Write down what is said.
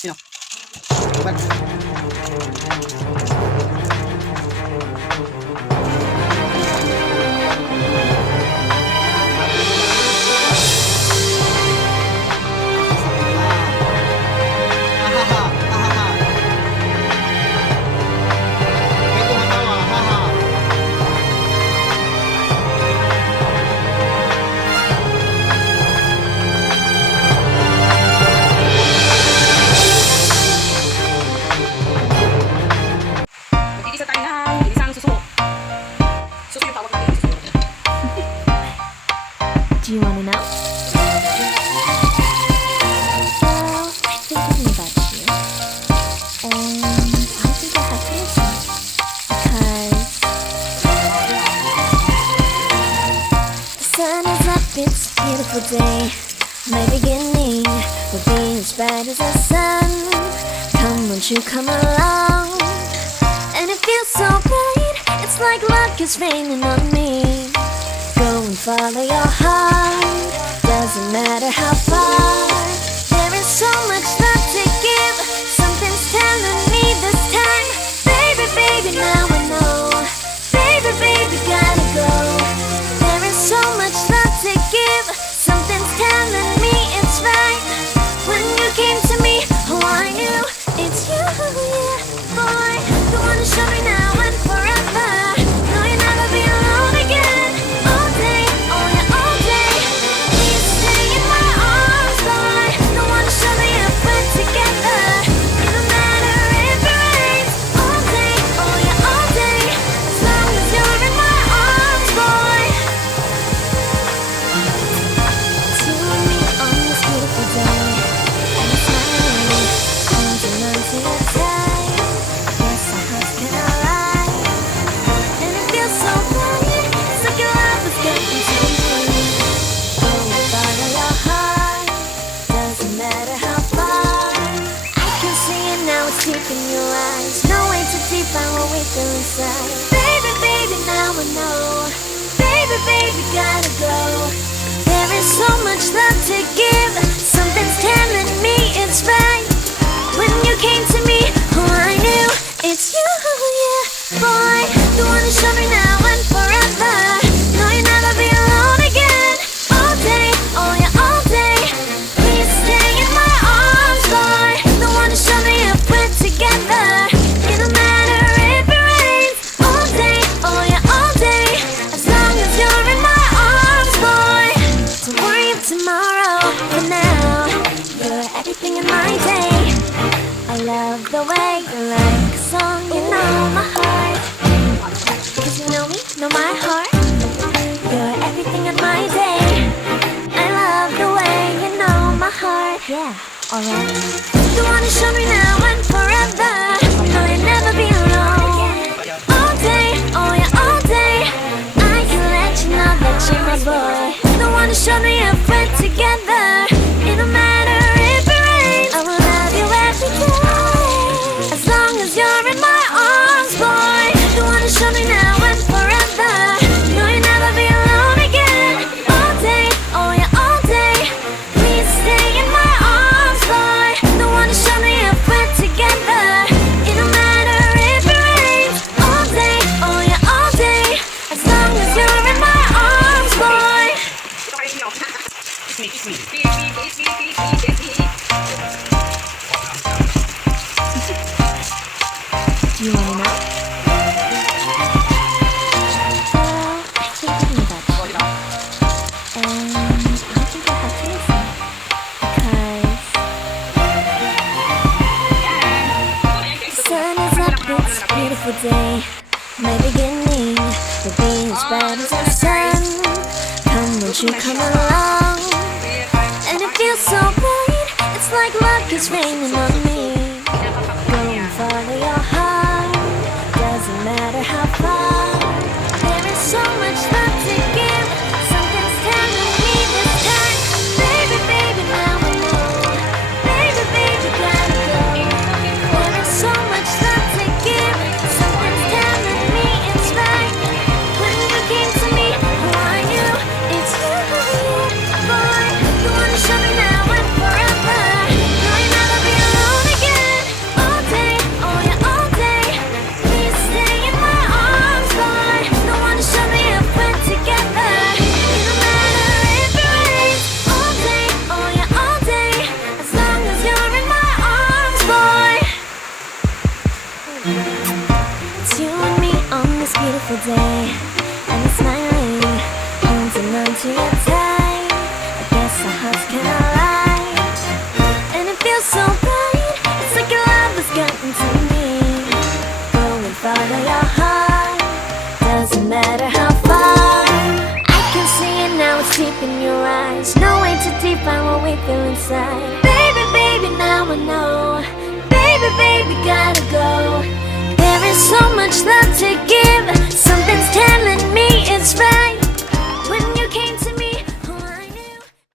Sino? Well, ahaha, ahaha. May tumatawa, haha. Magigisa tayo ng ginisang susu. Susu yung tawag natin. Susu. Do you want to know? Well, I've been thinking about you. And I think I have to listen. Because the sun is up, it's a beautiful day. My beginning will be as bright as the sun. Come, won't you come along? And it feels so bright, it's like luck is raining on me. Go and follow your heart, doesn't matter how far. There is so much love to give, something's telling me this time. Baby, baby, now I know. Baby, baby, gotta go. There is so much love to give, something's telling me it's right. When you came to me, oh I knew it's you, yeah, boy. The one to show me now and forever. No, you'll never be alone again. All day, oh yeah, all day. Please stay in my arms, boy. The one to show me if we're together. It don't matter if it rains. All day, oh yeah, all day. As long as you're in my arms, boy. To me on this beautiful day, I'm smiling, holding on to your tight. Yes, our hearts can align, and it feels so bright. It's like your love is getting to me. Go and follow your heart, doesn't matter how far. I can see it now, it's deep in your eyes. No way to define what we feel inside. Baby, baby, now I know. Baby, baby, gotta go. There is so much love to give, something's telling me it's right. When you came to me, oh I knew it's you, yeah, boy. The one to show me now and forever. No, you'll never be alone again. All day, oh yeah, all day. Please stay in my arms, boy. The one to show me if we're together. It don't matter if it rains. All day, oh yeah, all day. As long as you're in my arms, boy. Don't worry of tomorrow, for now you're everything in my day. I love the way you like a song, you know my heart. Cause you know me, know my heart. You're everything in my day. I love the way you know my heart. Yeah, alright. You wanna show me now and forever. No, you'll never be alone. All day, oh yeah, all day. I can let you know that you're my boy. The one to show me if we're together. It don't matter if it rains. I will love you every day. As long as you're in my arms, boy. The one to show me now and forever. No, you'll never be alone again. All day, oh yeah, all day. Please stay in my arms, boy. The one to show me if we're together. It don't matter if it rains. All day, oh yeah, all day. As long as you're in my arms, boy. Ito kayo inyo. Kiss me, kiss me. Kiss me, kiss me, kiss me, kiss me. You wanna know? Well, I've been thinking about Oh, you. diba? And I think I have to listen. Because the sun is up, it's a beautiful day. My beginning will be as bright as the sun. Come, won't you come along? And it feels so bright, it's like luck is raining on me. Go and follow your heart, doesn't matter how far. There is so much love to give, something's telling me this time. Baby, baby, now I know. Baby, baby, gotta go. There is so much love to give, something's telling me it's right. When you came to me, oh I knew it's you, yeah, boy. The one to show me now and forever. No, you'll never be alone again. day, and you're smiling, holding on to your tight. I guess our hearts can align, and it feels so right. It's like your love has gotten to me. Go and follow your heart, doesn't matter how far. I can see it now, it's deep in your eyes. No way to define what we feel inside.